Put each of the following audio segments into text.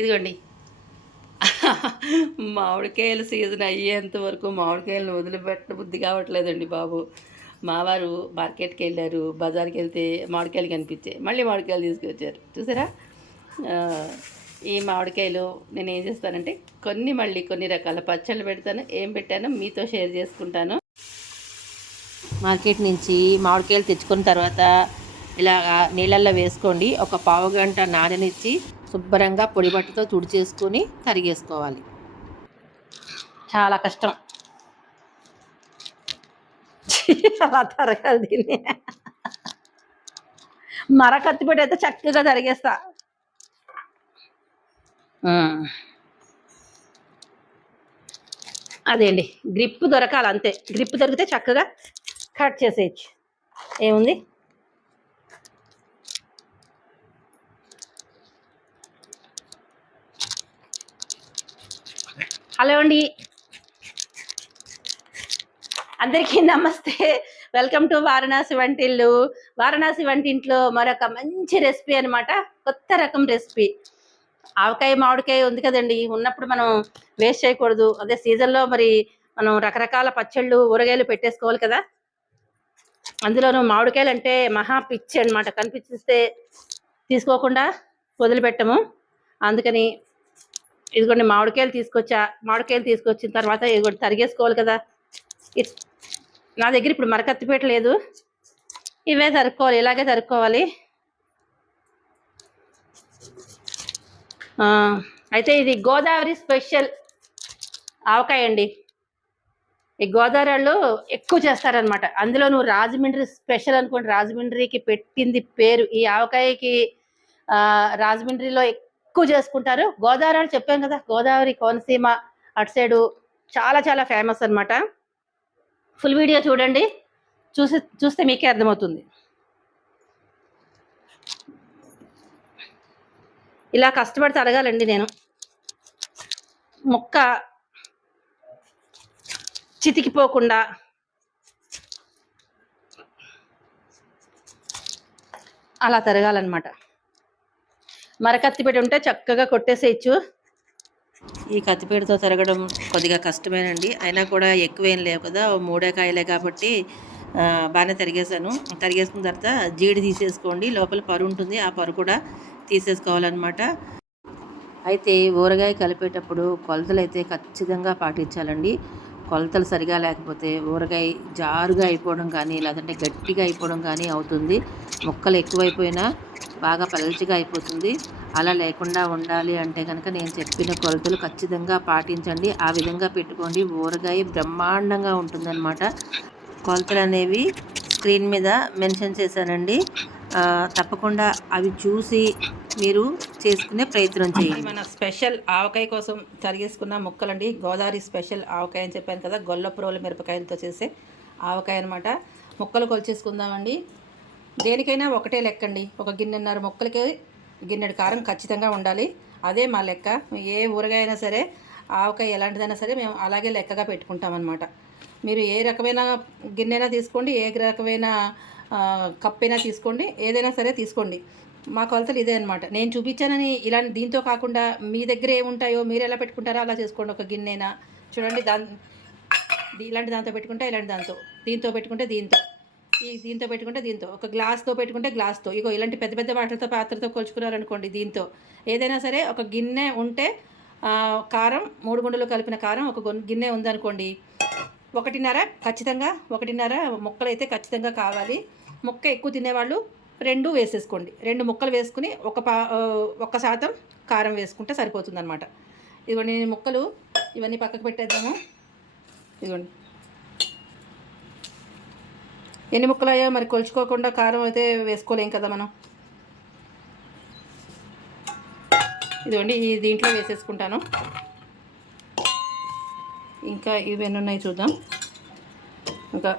ఇదిగోండి మామిడికాయల సీజన్ అయ్యేంత వరకు మామిడికాయలను వదిలిపెట్ట బుద్ధి కావట్లేదండి బాబు. మావారు మార్కెట్కి వెళ్ళారు, బజార్కి వెళ్తే మామిడికాయలు కనిపించాయి, మళ్ళీ మామిడికాయలు తీసుకొచ్చారు. చూసారా? ఈ మామిడికాయలు నేను ఏం చేస్తానంటే కొన్ని రకాల పచ్చళ్ళు పెడతాను. ఏం పెట్టానో మీతో షేర్ చేసుకుంటాను. మార్కెట్ నుంచి మామిడికాయలు తెచ్చుకున్న తర్వాత ఇలా నీళ్ళల్లో వేసుకోండి. ఒక పావు గంట నాననిచ్చి శుభ్రంగా పొడి బట్టతో తుడిచేసుకొని తరిగేసుకోవాలి. చాలా కష్టం అలా తరగాలి దీన్ని. కత్తిపెట్టి అయితే చక్కగా తరిగేస్తా. అదే అండి, గ్రిప్ దొరకాలి అంతే. గ్రిప్ దొరికితే చక్కగా కట్ చేసేయచ్చు. ఏముంది, హలో అండి, అందరికీ నమస్తే. వెల్కమ్ టు వారణాసి వంటిల్లు. వారణాసి వంటింట్లో మరొక మంచి రెసిపీ అనమాట, కొత్త రకం రెసిపీ. ఆవకాయ మామిడికాయ ఉంది కదండి, ఉన్నప్పుడు మనం వేస్ట్ చేయకూడదు. అదే సీజన్లో మరి మనం రకరకాల పచ్చళ్ళు ఊరగాయలు పెట్టేసుకోవాలి కదా. అందులోనూ మామిడికాయలు అంటే మహా పిచ్చి అనమాట. కనిపిస్తే తీసుకోకుండా వదిలిపెట్టము. అందుకని ఇదిగోండి మామిడికాయలు తీసుకొచ్చిన తర్వాత ఇదిగోండి తరిగేసుకోవాలి కదా. నా దగ్గర ఇప్పుడు మరకత్తిపేట లేదు, ఇవే తరుక్కోవాలి, ఇలాగే తరుక్కోవాలి. అయితే ఇది గోదావరి స్పెషల్ ఆవకాయ అండి. ఈ గోదావరి వాళ్ళు ఎక్కువ చేస్తారనమాట. అందులో నువ్వు రాజమండ్రి స్పెషల్ అనుకోండి, రాజమండ్రికి పెట్టింది పేరు ఈ ఆవకాయకి. రాజమండ్రిలో ఎక్కువ చేసుకుంటారు. గోదావరి వాళ్ళు చెప్పాం కదా, గోదావరి కోనసీమ అటు సైడు చాలా చాలా ఫేమస్ అనమాట. ఫుల్ వీడియో చూడండి, చూస్తే మీకే అర్థమవుతుంది. ఇలా కష్టపడి తరగాలండి. నేను మొక్క చితికిపోకుండా అలా తరగాలన్నమాట. మరకత్తిపేట ఉంటే చక్కగా కొట్టేసేయచ్చు. ఈ కత్తిపేటతో తరగడం కొద్దిగా కష్టమేనండి, అయినా కూడా ఎక్కువేం లేవు కదా, 3 కాయలే కాబట్టి బాగానే తరిగేసుకున్న తర్వాత జీడి తీసేసుకోండి. లోపల పరు ఉంటుంది, ఆ పరు కూడా తీసేసుకోవాలన్నమాట. అయితే ఊరగాయ కలిపేటప్పుడు కొలతలు అయితే ఖచ్చితంగా పాటించాలండి. కొలతలు సరిగా లేకపోతే ఊరగాయ జారుగా అయిపోవడం కానీ, లేదంటే గట్టిగా అయిపోవడం కానీ అవుతుంది. ముక్కలు ఎక్కువైపోయినా బాగా పలచగా అయిపోతుంది. అలా లేకుండా ఉండాలి అంటే కనుక నేను చెప్పిన కొలతలు ఖచ్చితంగా పాటించండి. ఆ విధంగా పెట్టుకోండి, ఊరగాయ బ్రహ్మాండంగా ఉంటుందన్నమాట. కొలతలు అనేవి స్క్రీన్ మీద మెన్షన్ చేశానండి, తప్పకుండా అవి చూసి మీరు చేసుకునే ప్రయత్నం చేయండి. మన స్పెషల్ ఆవకాయ కోసం తరిగేసుకున్న ముక్కలండి. గోదావరి స్పెషల్ ఆవకాయ అని చెప్పాను కదా, గొల్లప్రోలు మిరపకాయలతో చేసే ఆవకాయ అనమాట. ముక్కలు కొలిచేసుకుందామండి. దేనికైనా ఒకటే లెక్కండి, ఒక గిన్నెన్నర ముక్కలకి గిన్నెడు కారం ఖచ్చితంగా ఉండాలి. అదే మా లెక్క. ఏ ఊరగాయ అయినా సరే, ఆవకాయ ఎలాంటిదైనా సరే మేము అలాగే లెక్కగా పెట్టుకుంటామన్నమాట. మీరు ఏ రకమైన గిన్నెనా తీసుకోండి, ఏ రకమైన కప్పైనా తీసుకోండి, ఏదైనా సరే తీసుకోండి. మా కొలతలు ఇదే అనమాట. నేను చూపించానని ఇలాంటి దీంతో కాకుండా మీ దగ్గర ఏముంటాయో మీరు ఎలా పెట్టుకుంటారో అలా చేసుకోండి. ఒక గిన్నెనా చూడండి, ఇలాంటి దాంతో పెట్టుకుంటే ఇలాంటి దాంతో, దీంతో పెట్టుకుంటే దీంతో పెట్టుకుంటే దీంతో, ఒక గ్లాస్తో పెట్టుకుంటే గ్లాస్తో, ఇగో ఇలాంటి పెద్ద పెద్ద పాత్రతో కొలుచుకున్నారనుకోండి. దీంతో ఏదైనా సరే ఒక గిన్నె ఉంటే, కారం 3 గుండెలు కలిపిన కారం ఒక గిన్నె ఉందనుకోండి, 1.5 ఖచ్చితంగా, 1.5 ముక్కలు అయితే ఖచ్చితంగా కావాలి. ముక్క ఎక్కువ తినేవాళ్ళు 2 వేసేసుకోండి. 2 ముక్కలు వేసుకుని 1% కారం వేసుకుంటే సరిపోతుంది అనమాట. ఇదిగోండి ముక్కలు ఇవన్నీ పక్కకు పెట్టేద్దాము. ఇదిగోండి ఎన్ని ముక్కలు అయ్యో మరి కొలుచుకోకుండా కారం అయితే వేసుకోలేం కదా మనం. ఇదిగోండి దీంట్లో వేసేసుకుంటాను. ఇంకా ఇవన్నీ ఉన్నాయి చూద్దాం, ఇంకా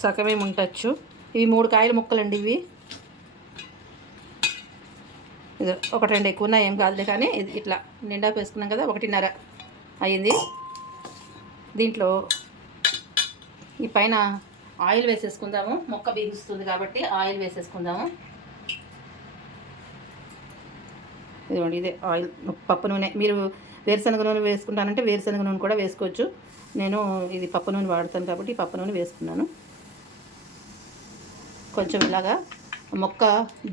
సగమేమి ఉండొచ్చు. ఇవి 3 కాయల ముక్కలండి. ఇవి ఇది 1-2 ఎక్కువ ఉన్నాయి, ఏం కాదులే. కానీ ఇది ఇట్లా నిండా వేసుకున్నాం కదా, 1.5 అయ్యింది. దీంట్లో ఈ పైన ఆయిల్ వేసేసుకుందాము. మొక్క బిగుస్తుంది కాబట్టి ఆయిల్ వేసేసుకుందాము. ఇదిగోండి ఇదే ఆయిల్, పప్పు నూనె. మీరు వేరుశనగ నూనె వేసుకుంటానంటే వేరుశనగ నూనె కూడా వేసుకోవచ్చు. నేను ఇది పప్పు నూనె వాడతాను కాబట్టి పప్పు నూనె వేసుకున్నాను. కొంచెం ఇలాగా మొక్క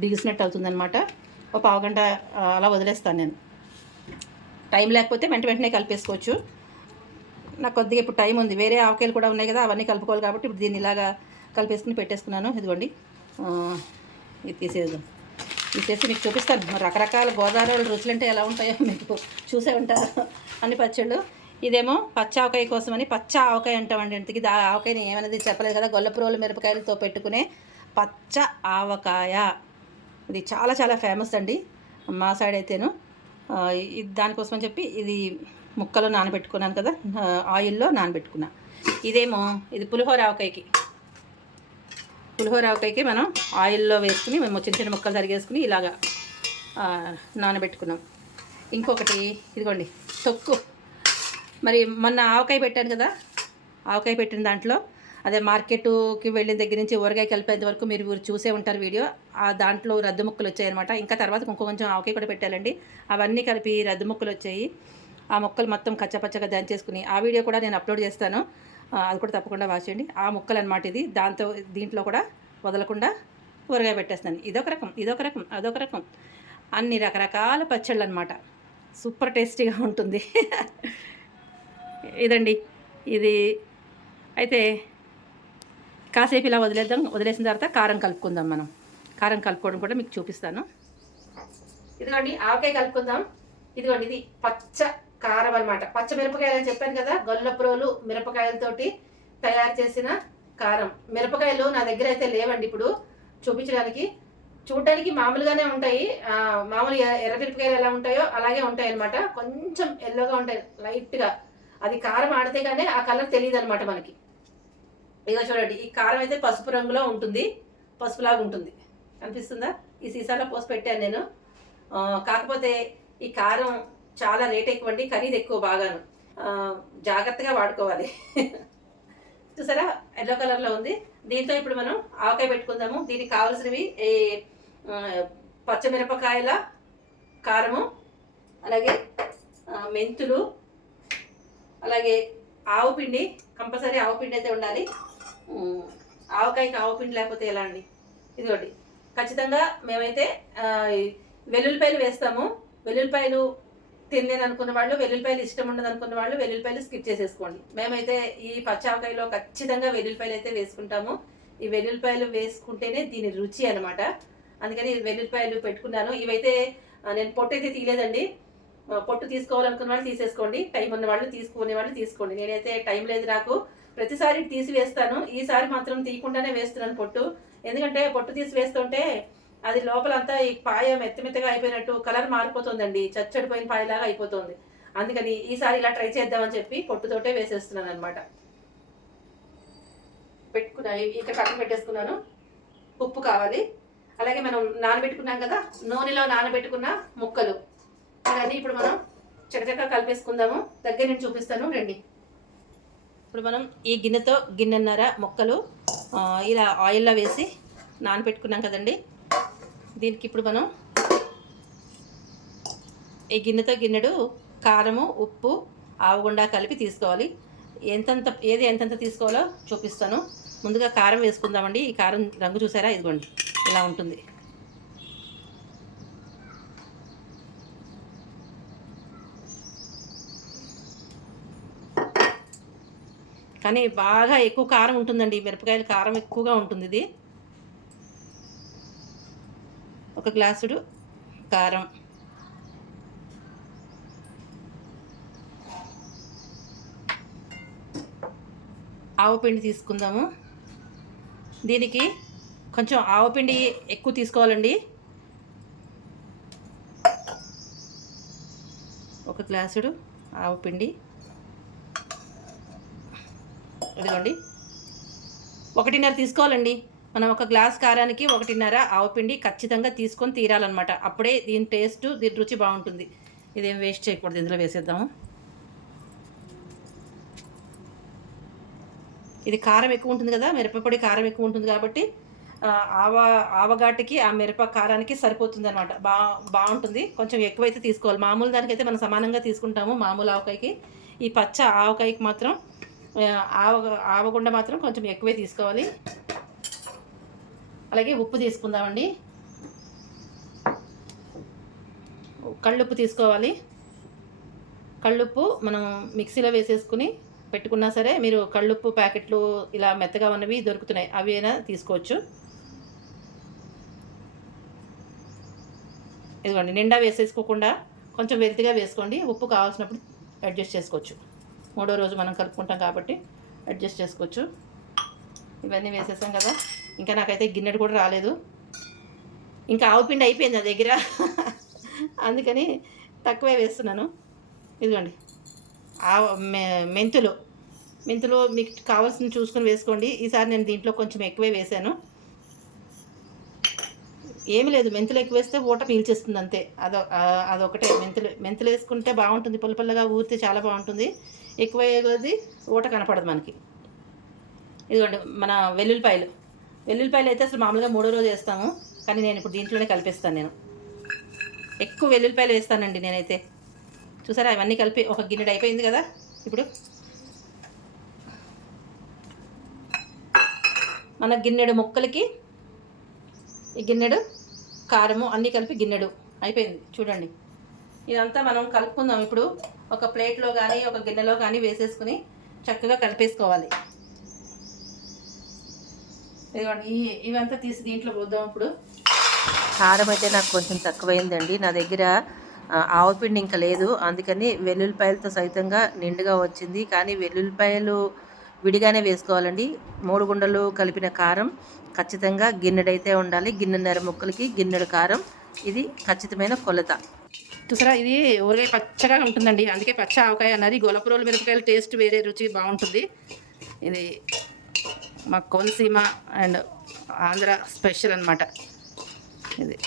బిగిసినట్టు అవుతుందన్నమాట. ఒక పావుగంట అలా వదిలేస్తాను నేను. టైం లేకపోతే వెంటనే కలిపేసుకోవచ్చు. నాకు కొద్దిగా ఇప్పుడు టైం ఉంది, వేరే ఆవకాయలు కూడా ఉన్నాయి కదా, అవన్నీ కలుపుకోవాలి కాబట్టి ఇప్పుడు దీన్ని ఇలాగా కలిపేసుకుని పెట్టేసుకున్నాను. ఇదిగోండి ఇది తీసేసి మీకు చూపిస్తాను. రకరకాల గోదావరి రుచులు అంటే ఎలా ఉంటాయో మీకు చూసే ఉంటారు అన్ని పచ్చళ్ళు. ఇదేమో పచ్చ ఆవకాయ కోసమని పచ్చ ఆవకాయ అంటామండి. ఇంతకీ ఆవకాయని ఏమనేది చెప్పలేదు కదా. గొల్లపురోలు మిరపకాయలతో పెట్టుకునే పచ్చ ఆవకాయ. ఇది చాలా చాలా ఫేమస్ అండి మా సైడ్ అయితేను. దానికోసమని చెప్పి ఇది ముక్కలు నానబెట్టుకున్నాను కదా, ఆయిల్లో నానబెట్టుకున్నా. ఇదేమో ఇది పులిహోర ఆవకాయకి మనం ఆయిల్లో వేసుకుని మేము చిన్న చిన్న ముక్కలు తరిగేసుకుని ఇలాగా నానబెట్టుకున్నాం. ఇంకొకటి ఇదిగోండి తొక్కు. మరి మొన్న ఆవకాయ పెట్టాను కదా, ఆవకాయ పెట్టిన దాంట్లో అదే మార్కెట్కి వెళ్ళిన దగ్గర నుంచి ఊరగాయ కలిపేంత వరకు మీరు చూసే ఉంటారు వీడియో. దాంట్లో రద్దు ముక్కలు వచ్చాయన్నమాట. ఇంకా తర్వాత కొంచెం ఆవకాయ కూడా పెట్టాలండి. అవన్నీ కలిపి రద్దు ముక్కలు వచ్చాయి. ఆ ముక్కలు మొత్తం కచ్చపచ్చగా దంచేసుకుని ఆ వీడియో కూడా నేను అప్లోడ్ చేస్తాను. అది కూడా తప్పకుండా వాచ్ చేయండి. ఆ ముక్కలు అనమాట ఇది. దీంట్లో కూడా వదలకుండా ఊరగాయ పెట్టేస్తాను. ఇదొక రకం అదొక రకం అన్ని రకరకాల పచ్చళ్ళు అనమాట. సూపర్ టేస్టీగా ఉంటుంది. ఇదండి ఇది. అయితే కాసేపు ఇలా వదిలేసిన తర్వాత కారం కలుపుకుందాం. మనం కారం కలుపుకోవడం కూడా మీకు చూపిస్తాను. ఇదిగోండి ఆవకాయ కలుపుకుందాం. ఇదిగోండి ఇది పచ్చ కారం అనమాట. పచ్చ మిరపకాయలు అని చెప్పాను కదా, గొల్లపురోలు మిరపకాయలతోటి తయారు చేసిన కారం. మిరపకాయలు నా దగ్గర అయితే లేవండి ఇప్పుడు చూపించడానికి. చూడడానికి మామూలుగానే ఉంటాయి. మామూలు ఎర్ర మిరపకాయలు ఎలా ఉంటాయో అలాగే ఉంటాయి అనమాట. కొంచెం ఎల్లోగా ఉంటాయి లైట్గా. అది కారం ఆడితే కానీ ఆ కలర్ తెలియదు అనమాట మనకి. ఇక చూడండి ఈ కారం అయితే పసుపు రంగులో ఉంటుంది, పసుపులాగా ఉంటుంది. కనిపిస్తుందా? ఈ సీసాలో పోసి పెట్టాను నేను. కాకపోతే ఈ కారం చాలా రేట్ ఎక్కువ అండి, ఖరీదు ఎక్కువ బాగాను. జాగ్రత్తగా వాడుకోవాలి. చూసారా ఎల్లో కలర్లో ఉంది. దీంతో ఇప్పుడు మనం ఆవకాయ పెట్టుకుందాము. దీనికి కావాల్సినవి పచ్చమిరపకాయల కారము, అలాగే మెంతులు, అలాగే ఆవు పిండి. కంపల్సరీ ఆవు పిండి అయితే ఉండాలి. ఆవకాయకి ఆవు పిండి లేకపోతే ఎలా అండి. ఇదిగోండి ఖచ్చితంగా మేమైతే వెల్లుల్లిపాయలు వేస్తాము. వెల్లుల్లిపాయలు తినలేను అనుకున్న వాళ్ళు, వెల్లుల్లిపాయలు ఇష్టం ఉండదు అనుకున్న వాళ్ళు వెల్లుల్లిపాయలు స్కిప్ చేసేసుకోండి. మేమైతే ఈ పచ్చావకాయలో ఖచ్చితంగా వెల్లుల్లిపాయలు అయితే వేసుకుంటాము. ఈ వెల్లుల్లిపాయలు వేసుకుంటేనే దీని రుచి అనమాట. అందుకని వెల్లుల్లిపాయలు పెట్టుకున్నాను. ఇవైతే నేను పొట్టు అయితే తీయలేదండి. పొట్టు తీసుకోవాలనుకున్న వాళ్ళు తీసేసుకోండి, టైం ఉన్న వాళ్ళు తీసుకునే వాళ్ళు తీసుకోండి. నేనైతే టైం లేదు నాకు, ప్రతిసారి తీసి వేస్తాను. ఈసారి మాత్రం తీయకుండానే వేస్తున్నాను పొట్టు. ఎందుకంటే పొట్టు తీసి వేస్తుంటే అది లోపలంతా ఈ పాయ మెత్తగా అయిపోయినట్టు కలర్ మారిపోతుందండి, చచ్చడిపోయిన పాయలాగా అయిపోతుంది. అందుకని ఈసారి ఇలా ట్రై చేద్దామని చెప్పి పొట్టుతోటే వేసేస్తున్నాను అనమాట. ఇక్కడ పక్కన పెట్టేసుకున్నాను. ఉప్పు కావాలి, అలాగే మనం నానబెట్టుకున్నాం కదా నూనెలో నానబెట్టుకున్న ముక్కలు, అవన్నీ ఇప్పుడు మనం చకచకా కలిపేసుకుందాము. దగ్గర నేను చూపిస్తాను రండి. ఇప్పుడు మనం ఈ గిన్నెతో గిన్నెన్నర ముక్కలు ఇలా ఆయిల్లో వేసి నానబెట్టుకున్నాం కదండి. దీనికి ఇప్పుడు మనం ఈ గిన్నెతో గిన్నెడు కారము, ఉప్పు, ఆవగుండా కలిపి తీసుకోవాలి. ఏది ఎంతంత తీసుకోవాలో చూపిస్తాను. ముందుగా కారం వేసుకుందామండి. ఈ కారం రంగు చూసారా, ఇదిగోండి ఇలా ఉంటుంది. కానీ బాగా ఎక్కువ కారం ఉంటుందండి, మిరపకాయలు కారం ఎక్కువగా ఉంటుంది. ఇది 1 గ్లాసుడు కారం, ఆవు పిండి తీసుకుందాము. దీనికి కొంచెం ఆవు పిండి ఎక్కువ తీసుకోవాలండి. 1 గ్లాసుడు ఆవు పిండి. ఇదిగోండి 1.5 తీసుకోవాలండి. మనం 1 గ్లాస్ కారానికి 1.5 ఆవు పిండి ఖచ్చితంగా తీసుకొని తీరాలన్నమాట. అప్పుడే దీని టేస్ట్, దీని రుచి బాగుంటుంది. ఇదేం వేస్ట్ చేయకూడదు, ఇందులో వేసేద్దాము. ఇది కారం ఎక్కువ ఉంటుంది కదా, మిరపపొడి కారం ఎక్కువ ఉంటుంది కాబట్టి ఆవ ఆవగాటికి ఆ మిరప కారానికి సరిపోతుంది అనమాట. బాగుంటుంది. కొంచెం ఎక్కువైతే తీసుకోవాలి. మామూలు దానికైతే మనం సమానంగా తీసుకుంటాము మామూలు ఆవకాయకి. ఈ పచ్చ ఆవకాయకి మాత్రం ఆవగుండ మాత్రం కొంచెం ఎక్కువే తీసుకోవాలి. అలాగే ఉప్పు తీసుకుందామండి. కళ్ళుప్పు తీసుకోవాలి. కళ్ళుప్పు మనం మిక్సీలో వేసేసుకుని పెట్టుకున్నా సరే, మీరు కళ్ళుప్పు ప్యాకెట్లు ఇలా మెత్తగా ఉన్నవి దొరుకుతున్నాయి, అవి అయినా తీసుకోవచ్చు. ఇదిగోండి, నిండా వేసేసుకోకుండా కొంచెం వెల్తిగా వేసుకోండి. ఉప్పు కావాల్సినప్పుడు అడ్జస్ట్ చేసుకోవచ్చు. 3వ రోజు మనం కలుపుకుంటాం కాబట్టి అడ్జస్ట్ చేసుకోవచ్చు. ఇవన్నీ వేసేసాం కదా. ఇంకా నాకైతే గిన్నెడు కూడా రాలేదు. ఇంకా ఆవు పిండి అయిపోయింది నా దగ్గర. అందుకని తక్కువే వేస్తున్నాను. ఇదిగోండి, మెంతులు మీకు కావాల్సింది చూసుకొని వేసుకోండి. ఈసారి నేను దీంట్లో కొంచెం ఎక్కువే వేసాను. ఏమి లేదు, మెంతులు ఎక్కువ వేస్తే ఊట పీల్చేస్తుంది అంతే. అదొకటే. మెంతులు వేసుకుంటే బాగుంటుంది, పుల్లగా ఊరితే చాలా బాగుంటుంది. ఎక్కువ వేయగలది ఊట కనపడదు మనకి. ఇదిగోండి మన వెల్లుల్లిపాయలు అయితే అసలు మామూలుగా 3వ రోజు వేస్తాము, కానీ నేను ఇప్పుడు దీంట్లోనే కలిపిస్తాను. నేను ఎక్కువ వెల్లుల్లిపాయలు వేస్తానండి నేనైతే. చూసారా, ఇవన్నీ కలిపి ఒక గిన్నెడు అయిపోయింది కదా. ఇప్పుడు మన గిన్నెడు ముక్కలకి ఈ గిన్నెడు కారము అన్నీ కలిపి గిన్నెడు అయిపోయింది. చూడండి, ఇదంతా మనం కలుపుకుందాం. ఇప్పుడు ఒక ప్లేట్లో కానీ ఒక గిన్నెలో కానీ వేసేసుకుని చక్కగా కలిపేసుకోవాలి. ఇదిగోండి, ఇవంతా తీసి దీంట్లో పోద్దాం. ఇప్పుడు కారం అయితే నాకు కొంచెం తక్కువైందండి. నా దగ్గర ఆవపిండి ఇంకా లేదు, అందుకని వెల్లుల్లిపాయలతో సైతంగా నిండుగా వచ్చింది. కానీ వెల్లుల్లిపాయలు విడిగానే వేసుకోవాలండి. 3 గుండలు కలిపిన కారం ఖచ్చితంగా గిన్నెడైతే ఉండాలి. గిన్నెన్నర ముక్కలకి గిన్నెడు కారం, ఇది ఖచ్చితమైన కొలత. చూసారా, ఇది ఊరగాయ పచ్చగా ఉంటుందండి, అందుకే పచ్చ ఆవకాయ అన్నది. గొలపురోలు మిరపకాయల టేస్ట్ వేరే, రుచి బాగుంటుంది. ఇది మా కోనసీమ అండ్ ఆంధ్ర స్పెషల్ అన్నమాట. ఇది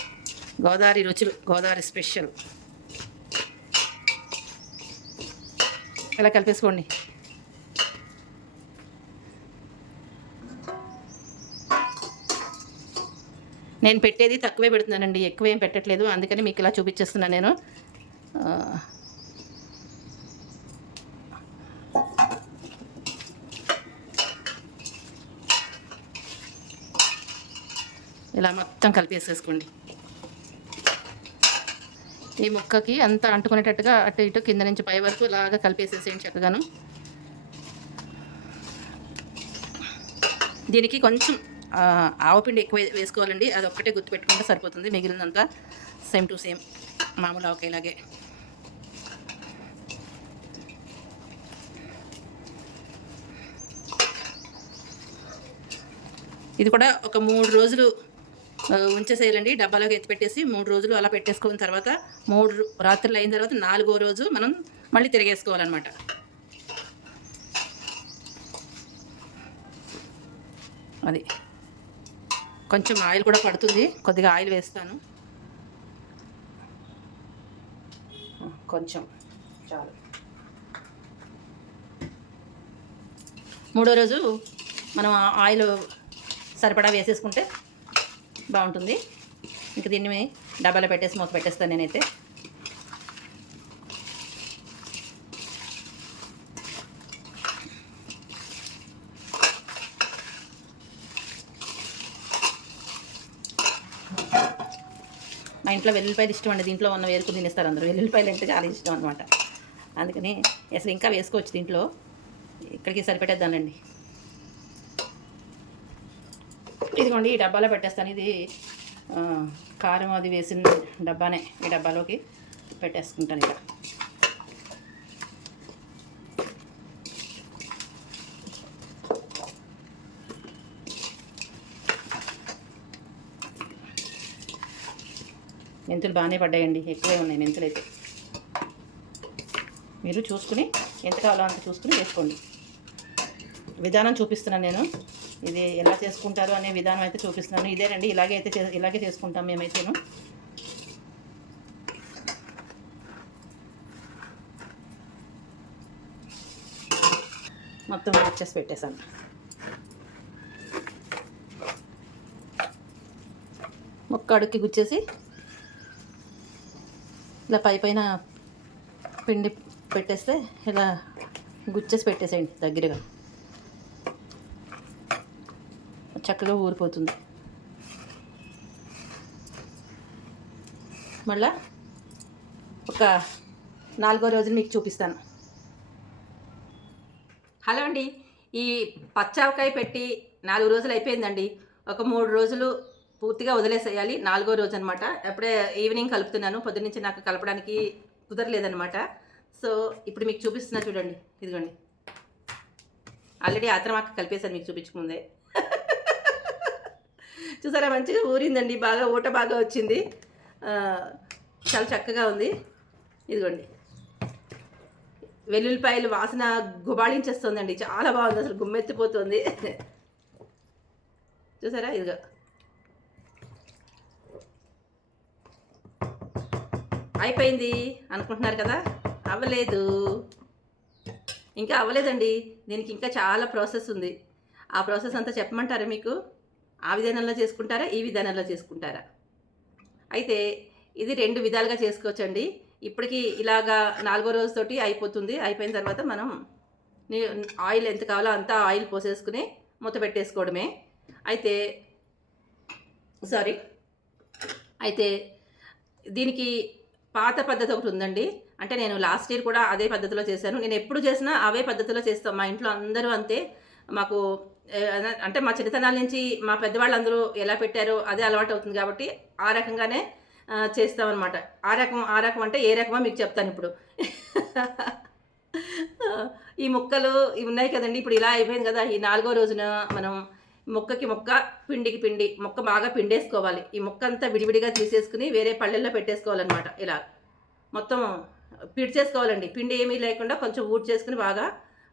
గోదావరి రుచులు, గోదావరి స్పెషల్. ఇలా కలిపేసుకోండి. నేను పెట్టేది తక్కువే పెడుతున్నానండి, ఎక్కువ ఏం పెట్టట్లేదు, అందుకని మీకు ఇలా చూపించేస్తున్నాను నేను. ఇలా మొత్తం కలిపేసేసుకోండి. ఈ ముక్కకి అంతా అంటుకునేటట్టుగా అటు ఇటు కింద నుంచి పై వరకు ఇలాగా కలిపేసేసేయండి చక్కగాను. దీనికి కొంచెం ఆవపిండి ఎక్కువ వేసుకోవాలండి, అది ఒక్కటే గుర్తుపెట్టుకుంటే సరిపోతుంది. మిగిలినంతా సేమ్ టు సేమ్ మామూలు ఆవకాయలాగే. ఇది కూడా ఒక 3 రోజులు ఉంచేసేయాలండి. డబ్బాలోకి ఎత్తి పెట్టేసి 3 రోజులు అలా పెట్టేసుకున్న తర్వాత 3 రాత్రులు అయిన తర్వాత 4వ రోజు మనం మళ్ళీ తిరిగేసుకోవాలన్నమాట. అది కొంచెం ఆయిల్ కూడా పడుతుంది, కొద్దిగా ఆయిల్ వేస్తాను. కొంచెం చాలు. 3వ రోజు మనం ఆయిల్ సరిపడా వేసేసుకుంటే బాగుంటుంది. ఇంక దీన్ని డబ్బాలో పెట్టేసి మూత పెట్టేస్తాను నేనైతే. మా ఇంట్లో వెల్లుల్లిపాయలు ఇష్టం అండి, దీంట్లో ఉన్న వేరుకు తినేస్తారు అందరూ. వెల్లుల్లిపాయలు అంటే చాలా ఇష్టం అనమాట, అందుకని అసలు ఇంకా వేసుకోవచ్చు దీంట్లో. ఇక్కడికి సరిపెట్టేద్దానండి. ఇదిగోండి, ఈ డబ్బాలో పెట్టేస్తాను. ఇది కారం అది వేసిన డబ్బానే, ఈ డబ్బాలోకి పెట్టేసుకుంటాను. ఇలా మెంతులు బాగానే పడ్డాయండి, ఎక్కువే ఉన్నాయి మెంతులు అయితే. మీరు చూసుకుని ఎంత కావాలో అంత చూసుకుని వేసుకోండి. విధానం చూపిస్తున్నాను నేను, ఇది ఎలా చేసుకుంటారు అనే విధానం అయితే చూపిస్తున్నాను. ఇదేనండి, ఇలాగే చేసుకుంటాం మేమైతేను. మొత్తం వచ్చేసి పెట్టేశాను. ముక్క అడుక్కి గుచ్చేసి ఇలా పైన పిండి పెట్టేస్తే ఇలా గుచ్చేసి పెట్టేసేయండి దగ్గరగా, చక్కగా ఊరిపోతుంది. మళ్ళా ఒక 4వ రోజున మీకు చూపిస్తాను. హలో అండి, ఈ పచ్చావకాయ పెట్టి 4 రోజులు అయిపోయిందండి. ఒక 3 రోజులు పూర్తిగా వదిలేసేయాలి. 4వ రోజు అనమాట. అప్పుడే ఈవినింగ్ కలుపుతున్నాను, పొద్దున్నుంచి నాకు కలపడానికి కుదరలేదనమాట. సో ఇప్పుడు మీకు చూపిస్తున్నా చూడండి, ఇదిగోండి. ఆల్రెడీ ఆత్రమాక కలిపేశాను మీకు చూపించకముందే. చూసారా, మంచిగా ఊరిందండి, బాగా ఊట బాగా వచ్చింది, చాలా చక్కగా ఉంది. ఇదిగోండి, వెల్లుల్లిపాయలు వాసన గుబాళించేస్తుందండి, చాలా బాగుంది, అసలు గుమ్మెత్తిపోతుంది. చూసారా, ఇదిగో అయిపోయింది అనుకుంటున్నారు కదా, అవ్వలేదు, ఇంకా అవ్వలేదండి. దీనికి ఇంకా చాలా ప్రాసెస్ ఉంది. ఆ ప్రాసెస్ అంతా చెప్పమంటారా మీకు? ఆ విధానంలో చేసుకుంటారా, ఈ విధానంలో చేసుకుంటారా? అయితే ఇది 2 విధాలుగా చేసుకోవచ్చండి. ఇప్పటికి ఇలాగా 4వ రోజుతోటి అయిపోతుంది. అయిపోయిన తర్వాత మనం ఆయిల్ ఎంత కావాలో అంతా ఆయిల్ పోసేసుకుని మూత పెట్టేసుకోవడమే. అయితే దీనికి పాత పద్ధతి ఒకటి ఉందండి. అంటే నేను లాస్ట్ ఇయర్ కూడా అదే పద్ధతిలో చేశాను. నేను ఎప్పుడు చేసినా అవే పద్ధతిలో చేస్తాం. మా ఇంట్లో అందరూ అంతే. మాకు అంటే మా చిన్నతనాల నుంచి మా పెద్దవాళ్ళందరూ ఎలా పెట్టారో అదే అలవాటు అవుతుంది కాబట్టి ఆ రకంగానే చేస్తామన్నమాట. ఆ రకం అంటే ఏ రకమో మీకు చెప్తాను ఇప్పుడు. ఈ ముక్కలు ఇవి ఉన్నాయి కదండి, ఇప్పుడు ఇలా అయిపోయింది కదా. ఈ 4వ రోజున మనం ముక్కకి ముక్క, పిండికి పిండి, ముక్క బాగా పిండేసుకోవాలి. ఈ ముక్క అంతా విడివిడిగా తీసేసుకుని వేరే పళ్ళెల్లో పెట్టేసుకోవాలన్నమాట. ఇలా మొత్తం పిడిచేసుకోవాలండి. పిండి ఏమీ లేకుండా కొంచెం ఊడ్ చేసుకుని బాగా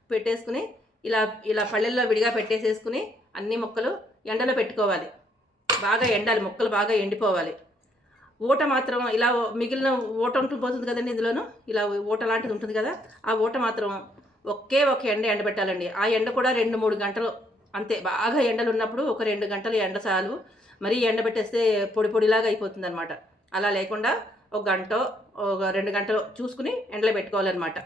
పెట్టేసుకుని ఇలా పళ్ళెల్లో విడిగా పెట్టేసేసుకుని అన్ని ముక్కలు ఎండలో పెట్టుకోవాలి. బాగా ఎండాలి, ముక్కలు బాగా ఎండిపోవాలి. ఊట మాత్రం ఇలా మిగిలిన ఊట పోతుంది కదండి, ఇందులోనూ ఇలా ఊట లాంటిది ఉంటుంది కదా, ఆ ఊట మాత్రం ఒకే ఒక ఎండబెట్టాలండి. ఆ ఎండ కూడా 2-3 గంటలు అంతే. బాగా ఎండలు ఉన్నప్పుడు ఒక 2 గంటలు ఎండ చాలు. మరీ ఎండబెట్టేస్తే పొడి పొడిలాగా అయిపోతుంది అనమాట. అలా లేకుండా ఒక గంట, ఒక 2 గంటలు చూసుకుని ఎండలో పెట్టుకోవాలన్నమాట.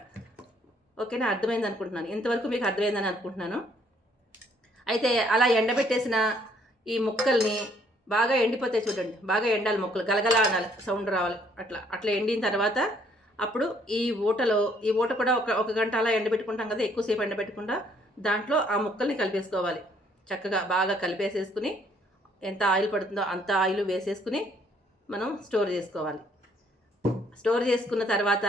ఓకేనా, అర్థమైంది అనుకుంటున్నాను. ఇంతవరకు మీకు అర్థమైందని అనుకుంటున్నాను. అయితే అలా ఎండబెట్టేసిన ఈ ముక్కల్ని బాగా ఎండిపోతాయి చూడండి, బాగా ఎండాలి ముక్కలు, గలగల అనాలి, సౌండ్ రావాలి. అట్లా ఎండిన తర్వాత అప్పుడు ఈ ఊట కూడా ఒక గంట అలా ఎండబెట్టుకుంటాం కదా, ఎక్కువసేపు ఎండబెట్టకుండా దాంట్లో ఆ ముక్కల్ని కలిపేసుకోవాలి. చక్కగా బాగా కలిపేసేసుకుని ఎంత ఆయిల్ పడుతుందో అంత ఆయిల్ వేసేసుకుని మనం స్టోర్ చేసుకోవాలి. స్టోర్ చేసుకున్న తర్వాత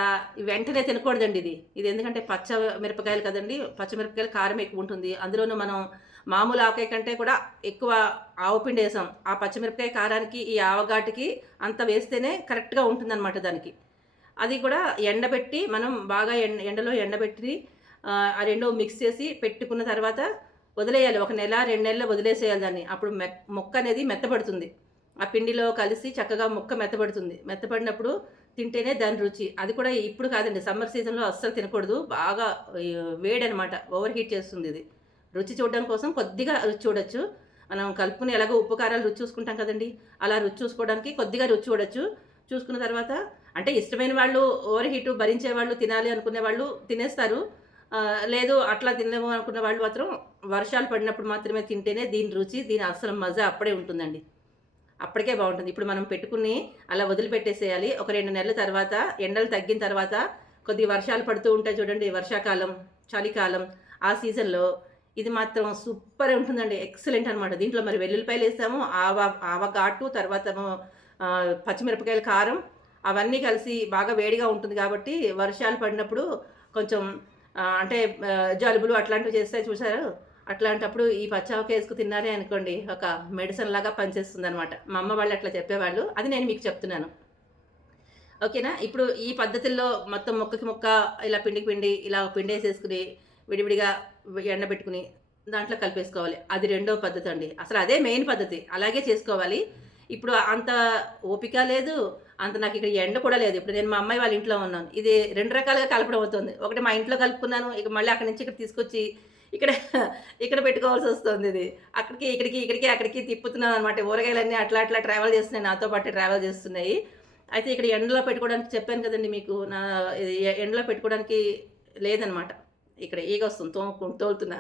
వెంటనే తినకూడదండి ఇది ఎందుకంటే పచ్చ మిరపకాయలు కదండి, పచ్చిమిరపకాయలు కారం ఎక్కువ ఉంటుంది. అందులోనూ మనం మామూలు ఆవకాయ కంటే కూడా ఎక్కువ ఆవపిండి వేసాం. ఆ పచ్చిమిరపకాయ కారానికి ఈ ఆవగాటికి అంత వేస్తేనే కరెక్ట్గా ఉంటుందన్నమాట దానికి. అది కూడా ఎండబెట్టి మనం బాగా ఎండలో ఎండబెట్టి ఆ 2 మిక్స్ చేసి పెట్టుకున్న తర్వాత వదిలేయాలి. 1 నెల 2 నెలలు వదిలేసేయాలి దాన్ని. అప్పుడు ముక్క అనేది మెత్తపడుతుంది. ఆ పిండిలో కలిసి చక్కగా ముక్క మెత్తపడుతుంది. మెత్తపడినప్పుడు తింటేనే దాని రుచి. అది కూడా ఇప్పుడు కాదండి, సమ్మర్ సీజన్లో అస్సలు తినకూడదు. బాగా వేడి అనమాట, ఓవర్ హీట్ చేస్తుంది ఇది. రుచి చూడడం కోసం కొద్దిగా రుచి చూడొచ్చు. మనం కలుపుకుని ఎలాగో ఉప్పు కారాలు రుచి చూసుకుంటాం కదండి, అలా రుచి చూసుకోవడానికి కొద్దిగా రుచి చూడొచ్చు. చూసుకున్న తర్వాత అంటే ఇష్టమైన వాళ్ళు, ఓవర్ హీట్ భరించే వాళ్ళు, తినాలి అనుకునే వాళ్ళు తినేస్తారు. లేదు అట్లా తినలేము అనుకున్న వాళ్ళు మాత్రం వర్షాలు పడినప్పుడు మాత్రమే తింటేనే దీని రుచి, దీని అసలు మజా అప్పుడే ఉంటుందండి. అప్పటికే బాగుంటుంది. ఇప్పుడు మనం పెట్టుకుని అలా వదిలిపెట్టేసేయాలి. ఒక 2 నెలల తర్వాత ఎండలు తగ్గిన తర్వాత కొద్దిగా వర్షాలు పడుతూ ఉంటాయి చూడండి, వర్షాకాలం, చలికాలం, ఆ సీజన్లో ఇది మాత్రం సూపర్ ఉంటుందండి, ఎక్సలెంట్ అనమాట. దీంట్లో మరి వెల్లుల్లిపాయలు వేసాము, ఆవగాటు, తర్వాత పచ్చిమిరపకాయల కారం, అవన్నీ కలిసి బాగా వేడిగా ఉంటుంది కాబట్టి వర్షాలు పడినప్పుడు కొంచెం అంటే జలుబులు అట్లాంటివి చేస్తే చూసారు, అట్లాంటప్పుడు ఈ పచ్చావకాయ వేసుకు తిన్నారే అనుకోండి, ఒక మెడిసిన్ లాగా పనిచేస్తుంది అనమాట. మా అమ్మ వాళ్ళు అట్లా చెప్పేవాళ్ళు, అది నేను మీకు చెప్తున్నాను. ఓకేనా. ఇప్పుడు ఈ పద్ధతుల్లో మొత్తం ముక్కకి ముక్క ఇలా పిండికి పిండి ఇలా పిండేసేసుకుని విడివిడిగా ఎండబెట్టుకుని దాంట్లో కలిపేసుకోవాలి. అది 2వ పద్ధతి అండి. అసలు అదే మెయిన్ పద్ధతి, అలాగే చేసుకోవాలి. ఇప్పుడు అంత ఓపిక లేదు, అంత నాకు ఇక్కడ ఎండ కూడా లేదు. ఇప్పుడు నేను మా అమ్మాయి వాళ్ళ ఇంట్లో ఉన్నాను. ఇది 2 రకాలుగా కలపడం అవుతుంది. ఒకటి మా ఇంట్లో కలుపుకున్నాను, ఇక మళ్ళీ అక్కడి నుంచి ఇక్కడ తీసుకొచ్చి ఇక్కడ ఇక్కడ పెట్టుకోవాల్సి వస్తుంది ఇది. అక్కడికి, ఇక్కడికి, ఇక్కడికి, అక్కడికి తిప్పుతున్నాను అనమాట. ఊరగాయలన్నీ అట్లా అట్లా ట్రావెల్ చేస్తున్నాయి. నాతో పాటు ట్రావెల్ చేస్తున్నాయి. అయితే ఇక్కడ ఎండలో పెట్టుకోవడానికి చెప్పాను కదండీ మీకు. ఇది ఎండలో పెట్టుకోవడానికి లేదనమాట. ఇక్కడ ఈగొస్తుంది తోలుతున్నా.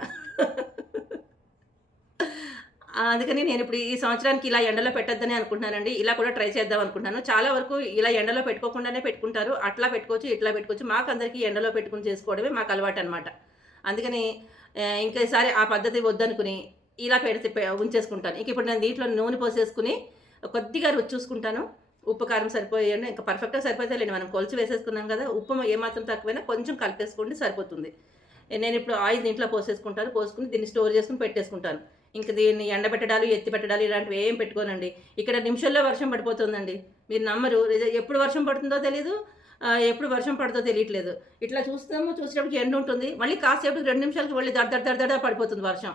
అందుకని నేనిప్పుడు ఈ సంవత్సరానికి ఇలా ఎండలో పెట్టొద్దని అనుకుంటున్నానండి. ఇలా కూడా ట్రై చేద్దాం అనుకుంటున్నాను. చాలా వరకు ఇలా ఎండలో పెట్టుకోకుండానే పెట్టుకుంటారు. అట్లా పెట్టుకోవచ్చు, ఇట్లా పెట్టుకోవచ్చు. మాకందరికీ ఎండలో పెట్టుకొని చేసుకోవడమే మాకు అలవాటనమాట. అందుకని ఇంక ఈసారి ఆ పద్ధతి వద్దనుకుని ఇలా ఉంచేసుకుంటాను. ఇంక ఇప్పుడు నేను దీంట్లో నూనె పోసేసుకుని కొద్దిగా రుచి చూసుకుంటాను. ఉప్పు, కారం సరిపోయాయండి. ఇంకా పర్ఫెక్ట్‌గా సరిపోతాయిలెండి. మనం కొలిచి వేసేసుకున్నాం కదా! ఉప్పు ఏమాత్రం తక్కువైనా కొంచెం కలిపేసుకోండి సరిపోతుంది. నేనిప్పుడు ఆయిల్ దీంట్లో పోసేసుకుంటాను. పోసుకొని దీన్ని స్టోర్ చేసుకొని పెట్టేసుకుంటాను. ఇంక దీన్ని ఎండబెట్టడాలు, ఎత్తి పెట్టడాలు ఇలాంటివి ఏం పెట్టుకోనండి. ఇక్కడ నిమిషాల్లో వర్షం పడిపోతుందండి. మీరు నమ్మరు. ఎప్పుడు వర్షం పడుతుందో తెలీదు. ఎప్పుడు వర్షం పడుతుందో తెలియట్లేదు. ఇట్లా చూసేటప్పటికి ఎండ ఉంటుంది. మళ్ళీ కాసేపటికి 2 నిమిషాలకి మళ్ళీ దడ పడిపోతుంది వర్షం.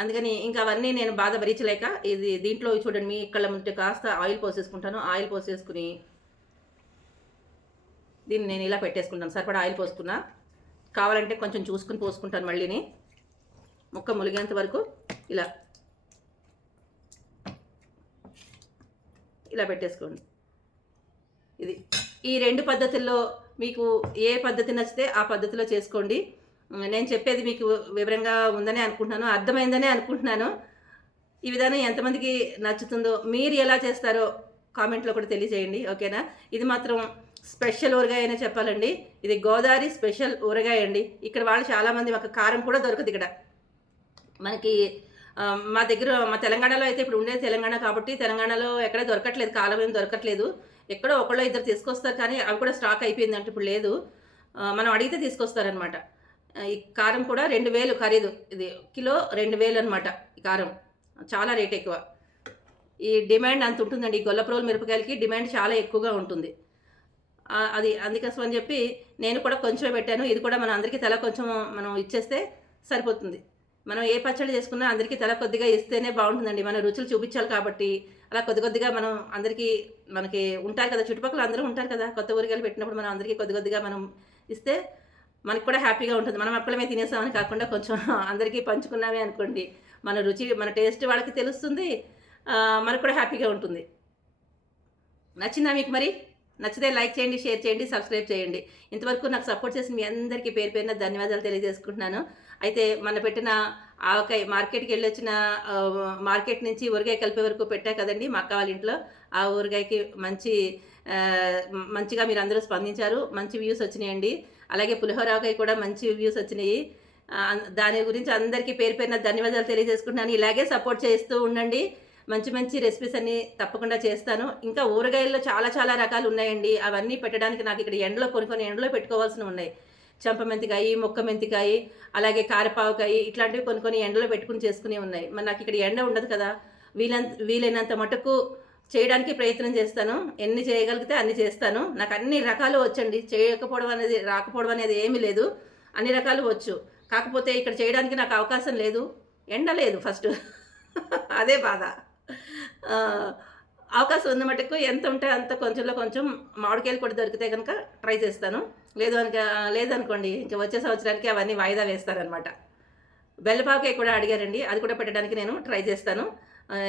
అందుకని ఇంకా అవన్నీ నేను బాధ భరించలేక దీంట్లో చూడండి మీ కళ్ళ ముందు కాస్త ఆయిల్ పోసేసుకుంటాను. ఆయిల్ పోసేసుకుని దీన్ని నేను ఇలా పెట్టేసుకుంటాను. సరిపడా ఆయిల్ పోసుకున్నా. కావాలంటే కొంచెం చూసుకుని పోసుకుంటాను మళ్ళీని. ముక్క ములిగేంత వరకు ఇలా పెట్టేసుకోండి. ఈ 2 పద్ధతుల్లో మీకు ఏ పద్ధతి నచ్చితే ఆ పద్ధతిలో చేసుకోండి. నేను చెప్పేది మీకు వివరంగా ఉందనే అనుకుంటున్నాను. అర్థమైందనే అనుకుంటున్నాను. ఈ విధానం ఎంతమందికి నచ్చుతుందో, మీరు ఎలా చేస్తారో కామెంట్లో కూడా తెలియజేయండి. ఓకేనా? ఇది మాత్రం స్పెషల్ ఊరగాయ అనే చెప్పాలండి. ఇది గోదావరి స్పెషల్ ఊరగాయ అండి. ఇక్కడ వాళ్ళు చాలామంది మాకు కారం కూడా దొరకదు ఇక్కడ. మనకి మా దగ్గర మా తెలంగాణలో అయితే ఇప్పుడు ఉండేది తెలంగాణ కాబట్టి తెలంగాణలో ఎక్కడ దొరకట్లేదు. కారం ఏం దొరకట్లేదు. ఎక్కడో ఒకళ్ళో ఇద్దరు తీసుకొస్తారు కానీ అవి కూడా స్టాక్ అయిపోయిందంటే ఇప్పుడు లేదు. మనం అడిగితే తీసుకొస్తారనమాట. ఈ కారం కూడా 2000 ఖరీదు. ఇది కిలో 2000 అనమాట. ఈ కారం చాలా రేట్ ఎక్కువ. ఈ డిమాండ్ అంత ఉంటుందండి. ఈ గొల్లప్రోలు మిరపకాయలకి డిమాండ్ చాలా ఎక్కువగా ఉంటుంది. అందుకోసం అని చెప్పి నేను కూడా కొంచెం పెట్టాను. ఇది కూడా మన అందరికీ తల కొంచెం మనం ఇచ్చేస్తే సరిపోతుంది. మనం ఏ పచ్చడి చేసుకున్నా అందరికీ తల కొద్దిగా ఇస్తేనే బాగుంటుందండి. మన రుచులు చూపించాలి కాబట్టి అలా కొద్దిగా మనం అందరికీ మనకి ఉంటారు కదా, చుట్టుపక్కల అందరూ ఉంటారు కదా, కొత్త ఊరిగాయలు పెట్టినప్పుడు మనం అందరికీ కొద్దిగా మనం ఇస్తే మనకు కూడా హ్యాపీగా ఉంటుంది. మనం అక్కడమే తినేసామని కాకుండా కొంచెం అందరికీ పంచుకున్నామే అనుకోండి, మన రుచి మన టేస్ట్ వాళ్ళకి తెలుస్తుంది, మనకు కూడా హ్యాపీగా ఉంటుంది. నచ్చిందా మీకు? మరి నచ్చితే లైక్ చేయండి, షేర్ చేయండి, సబ్స్క్రైబ్ చేయండి. ఇంతవరకు నాకు సపోర్ట్ చేసిన మీ అందరికీ పేరు పేరున ధన్యవాదాలు తెలియజేసుకుంటున్నాను. అయితే మన పెట్టిన ఆవకాయ మార్కెట్కి వెళ్ళొచ్చిన మార్కెట్ నుంచి ఊరగాయ కలిపే వరకు పెట్టా కదండి మా అక్క వాళ్ళ ఇంట్లో. ఆ ఊరగాయకి మంచిగా మీరు అందరూ స్పందించారు. మంచి వ్యూస్ వచ్చినాయండి. అలాగే పులిహోర ఆవకాయ కూడా మంచి వ్యూస్ వచ్చినాయి. దాని గురించి అందరికీ పేరు పేరున ధన్యవాదాలు తెలియజేసుకుంటున్నాను. ఇలాగే సపోర్ట్ చేస్తూ ఉండండి. మంచి రెసిపీస్ అన్నీ తప్పకుండా చేస్తాను. ఇంకా ఊరగాయల్లో చాలా రకాలు ఉన్నాయండి. అవన్నీ పెట్టడానికి నాకు ఇక్కడ కొన్ని ఎండలో పెట్టుకోవాల్సినవి ఉన్నాయి. చంపమెంతికాయ, మొక్క మెంతికాయ, అలాగే కారపావకాయ, ఇట్లాంటివి కొన్ని ఎండలో పెట్టుకుని చేసుకునే ఉన్నాయి. మరి నాకు ఇక్కడ ఎండ ఉండదు కదా. వీలైనంత మటుకు చేయడానికి ప్రయత్నం చేస్తాను. ఎన్ని చేయగలిగితే అన్ని చేస్తాను. నాకు అన్ని రకాలు వచ్చండి. రాకపోవడం అనేది ఏమీ లేదు. అన్ని రకాలు వచ్చు. కాకపోతే ఇక్కడ చేయడానికి నాకు అవకాశం లేదు. ఎండ లేదు ఫస్ట్. అదే బాధ. అవకాశం ఉన్న మటుకు ఎంత ఉంటే అంత కొంచెంలో కొంచెం మామిడికాయలు కూడా దొరికితే కనుక ట్రై చేస్తాను. లేదనుకోండి ఇంకా వచ్చే సంవత్సరానికి అవన్నీ వాయిదా వేస్తారనమాట. బెల్లపావకాయ కూడా అడిగారండి. అది కూడా పెట్టడానికి నేను ట్రై చేస్తాను.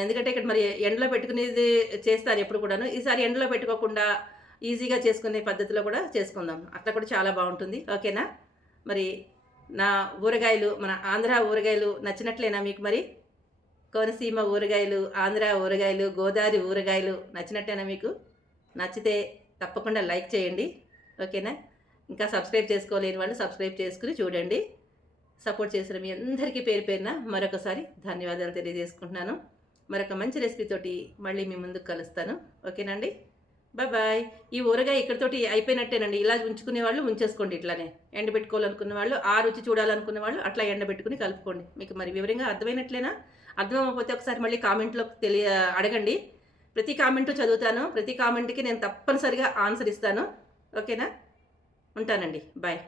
ఎందుకంటే ఇక్కడ మరి ఎండలో పెట్టుకునేది చేస్తారు ఎప్పుడు కూడాను. ఈసారి ఎండలో పెట్టుకోకుండా ఈజీగా చేసుకునే పద్ధతిలో కూడా చేసుకుందాం. అట్లా కూడా చాలా బాగుంటుంది. ఓకేనా? మరి నా ఊరగాయలు, మన ఆంధ్ర ఊరగాయలు నచ్చినట్లేనా మీకు? మరి కోనసీమ ఊరగాయలు, ఆంధ్ర ఊరగాయలు, గోదావరి ఊరగాయలు నచ్చినట్టేనా మీకు? నచ్చితే తప్పకుండా లైక్ చేయండి. ఓకేనా? ఇంకా సబ్స్క్రైబ్ చేసుకోలేని వాళ్ళు సబ్స్క్రైబ్ చేసుకుని చూడండి. సపోర్ట్ చేసిన మీ అందరికీ పేరు పేరున మరొకసారి ధన్యవాదాలు తెలియజేసుకుంటున్నాను. మరొక మంచి రెసిపీతోటి మళ్ళీ మీ ముందుకు కలుస్తాను. ఓకేనండి? బాయ్. ఈ ఊరగాయ ఇక్కడితోటి అయిపోయినట్టేనండి. ఇలా ఉంచుకునే వాళ్ళు ఉంచేసుకోండి. ఇట్లానే ఎండబెట్టుకోవాలనుకున్న వాళ్ళు, ఆ రుచి చూడాలనుకున్న వాళ్ళు అట్లా ఎండబెట్టుకుని కలుపుకోండి. మీకు మరి వివరంగా అర్థమైనట్లేనా? అర్థమైపోతే ఒకసారి మళ్ళీ కామెంట్లో అడగండి. ప్రతి కామెంటు చదువుతాను. ప్రతి కామెంట్కి నేను తప్పనిసరిగా ఆన్సర్ ఇస్తాను. ఓకేనా? ఉంటానండి. బాయ్.